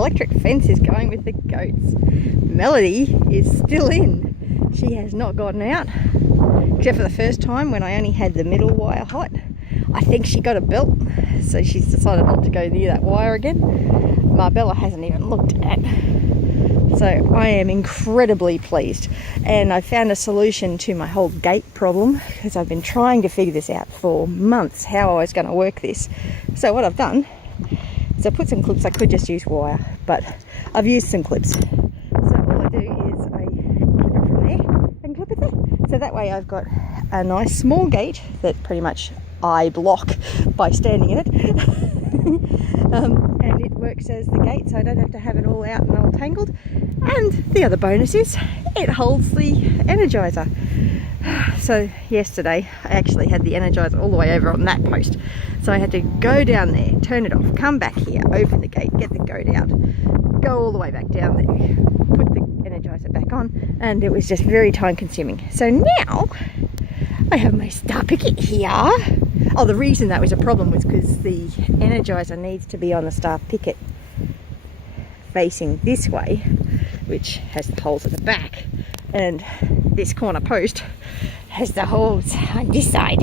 electric fence is going with the goats. Melody is still in. She has not gotten out, except for the first time when I only had the middle wire hot. I think she got a belt, so she's decided not to go near that wire again. Marbella hasn't even looked at. So I am incredibly pleased, and I found a solution to my whole gate problem, because I've been trying to figure this out for months, how I was going to work this. So what I've done is I put some clips. I could just use wire, but I've used some clips. So all I do is I clip it from there and clip it there. So that way I've got a nice small gate that pretty much I block by standing in it. And it works as the gate, so I don't have to have it all out and all tangled. And the other bonus is it holds the Energizer. So yesterday I actually had the Energizer all the way over on that post, so I had to go down there, turn it off, come back here, open the gate, get the goat out, go all the way back down there, put the Energizer back on, and it was just very time consuming. So now I have my star picket here. Oh, the reason that was a problem was because the Energizer needs to be on the star picket facing this way, which has the holes at the back, and this corner post has the holes on this side.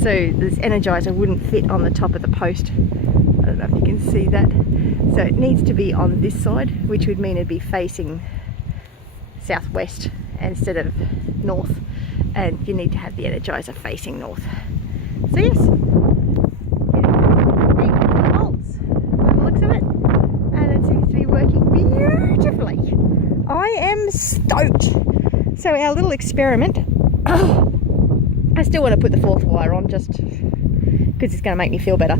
So this Energizer wouldn't fit on the top of the post. I don't know if you can see that. So it needs to be on this side, which would mean it'd be facing southwest instead of north, and you need to have the Energizer facing north. So yes, getting bolts by the looks of it, and it seems to be working beautifully. I am stoked. So our little experiment, I still want to put the fourth wire on just because it's going to make me feel better,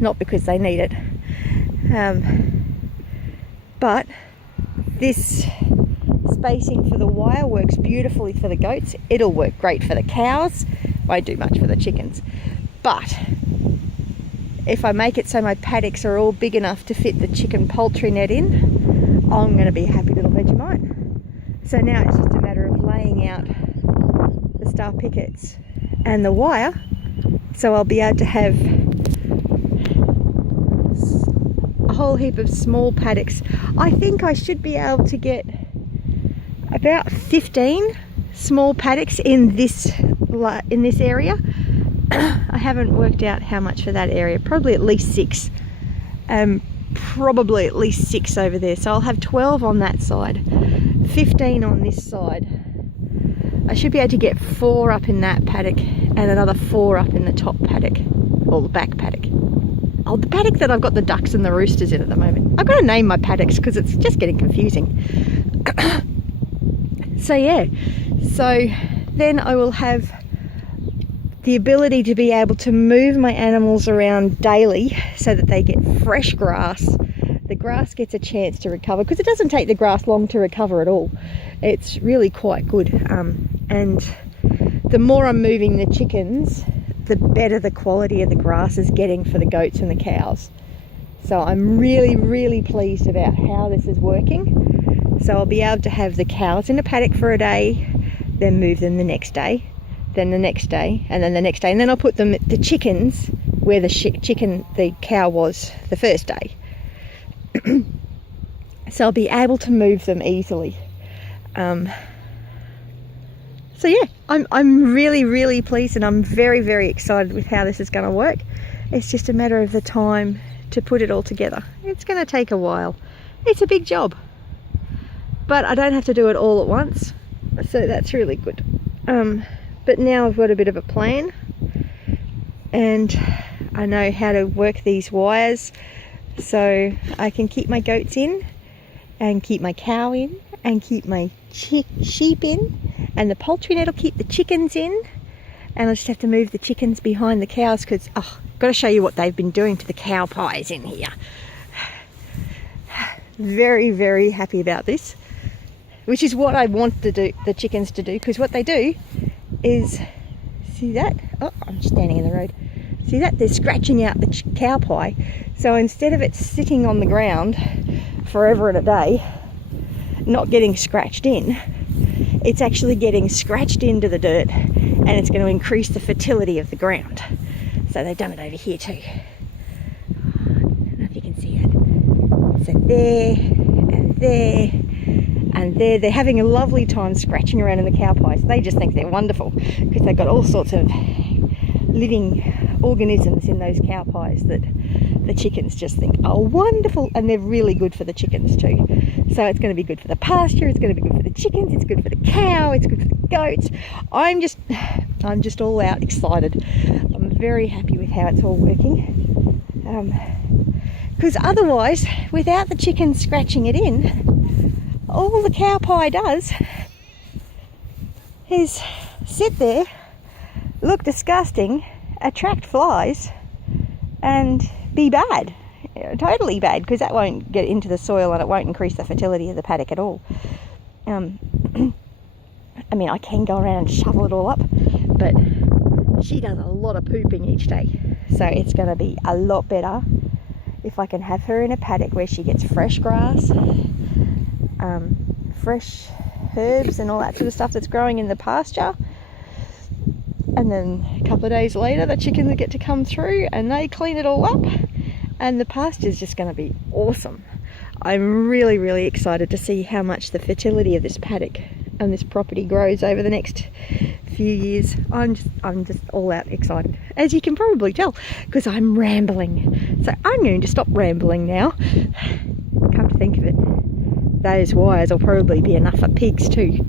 not because they need it. But this spacing for the wire works beautifully for the goats. It'll work great for the cows. Won't do much for the chickens. But if I make it so my paddocks are all big enough to fit the chicken poultry net in, I'm going to be a happy little Vegemite. So now it's just a matter of laying out the star pickets and the wire, so I'll be able to have a whole heap of small paddocks. I think I should be able to get about 15 small paddocks in this area. I haven't worked out how much for that area. Probably at least 6. Probably at least 6 over there. So I'll have 12 on that side, 15 on this side. I should be able to get 4 up in that paddock and another 4 up in the top paddock, or the back paddock. Oh, the paddock that I've got the ducks and the roosters in at the moment. I've got to name my paddocks because it's just getting confusing. So yeah, so then I will have the ability to be able to move my animals around daily so that they get fresh grass. The grass gets a chance to recover, because it doesn't take the grass long to recover at all. It's really quite good. And the more I'm moving the chickens, the better the quality of the grass is getting for the goats and the cows. So I'm really, really pleased about how this is working. So I'll be able to have the cows in a paddock for a day, then move them the next day, then the next day, and then the next day, and then I'll put them, the chickens, where the cow was the first day. So I'll be able to move them easily. So yeah, I'm really, really pleased, and I'm very, very excited with how this is going to work. It's just a matter of the time to put it all together. It's going to take a while. It's a big job, but I don't have to do it all at once, so that's really good. But now I've got a bit of a plan, and I know how to work these wires, so I can keep my goats in, and keep my cow in, and keep my sheep in, and the poultry net will keep the chickens in, and I'll just have to move the chickens behind the cows, because I've got to show you what they've been doing to the cow pies in here. Very, very happy about this, which is what I want to do, the chickens to do, because what they do is, see that? Oh, I'm standing in the road. See that? They're scratching out the cow pie. So instead of it sitting on the ground forever and a day, not getting scratched in, it's actually getting scratched into the dirt, and it's going to increase the fertility of the ground. So they've done it over here too. I don't know if you can see it. So there and there and there. They're having a lovely time scratching around in the cow pies. They just think they're wonderful because they've got all sorts of living organisms in those cow pies that the chickens just think are wonderful, and they're really good for the chickens too. So it's going to be good for the pasture, it's going to be good for the chickens, it's good for the cow, it's good for the goats. I'm just all out excited. I'm very happy with how it's all working. Because otherwise, without the chickens scratching it in, all the cow pie does is sit there, look disgusting, attract flies, and be bad, totally bad, because that won't get into the soil and it won't increase the fertility of the paddock at all. I mean, I can go around and shovel it all up, but she does a lot of pooping each day, so it's going to be a lot better if I can have her in a paddock where she gets fresh grass, fresh herbs and all that sort of stuff that's growing in the pasture. And then a couple of days later, the chickens get to come through and they clean it all up, and the pasture's just going to be awesome. I'm really, really excited to see how much the fertility of this paddock and this property grows over the next few years. I'm just all out excited, as you can probably tell, because I'm rambling. So I'm going to stop rambling now. Come to think of it, those wires will probably be enough for pigs too.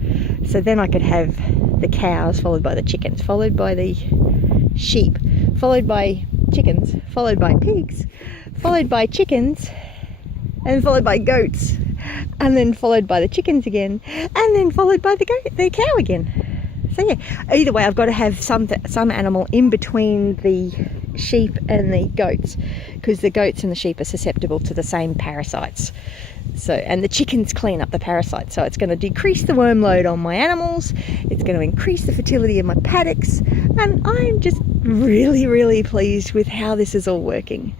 So then I could have the cows, followed by the chickens, followed by the sheep, followed by chickens, followed by pigs, followed by chickens, and followed by goats, and then followed by the chickens again, and then followed by the cow again. So yeah, either way, I've got to have some animal in between the sheep and the goats, because the goats and the sheep are susceptible to the same parasites. So, and the chickens clean up the parasites, so it's going to decrease the worm load on my animals, it's going to increase the fertility of my paddocks, and I'm just really, really pleased with how this is all working.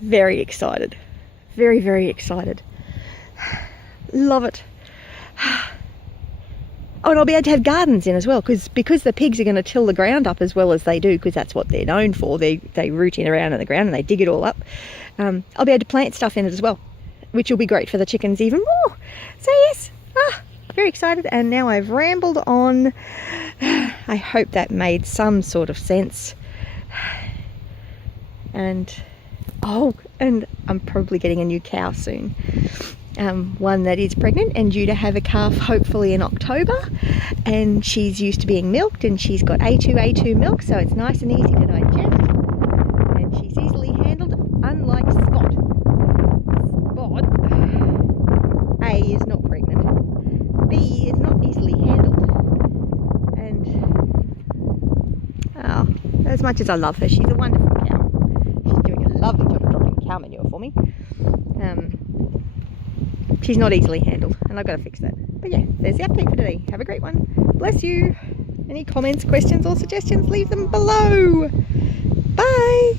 Very excited, very, very excited. Love it. Oh, and I'll be able to have gardens in as well, because the pigs are going to till the ground up as well as they do, because that's what they're known for. They root in around in the ground and they dig it all up. I'll be able to plant stuff in it as well, which will be great for the chickens even more. So yes, very excited. And now I've rambled on. I hope that made some sort of sense. And I'm probably getting a new cow soon. One that is pregnant and due to have a calf hopefully in October, and she's used to being milked, and she's got A2 milk, so it's nice and easy to digest, and she's easily handled, unlike Spot. Spot, A, is not pregnant, B, is not easily handled, and as much as I love her, she's a wonderful cow. She's doing a lovely job of dropping cow manure for me. She's not easily handled, and I've got to fix that. But yeah, there's the update for today. Have a great one. Bless you. Any comments, questions or suggestions, leave them below. Bye.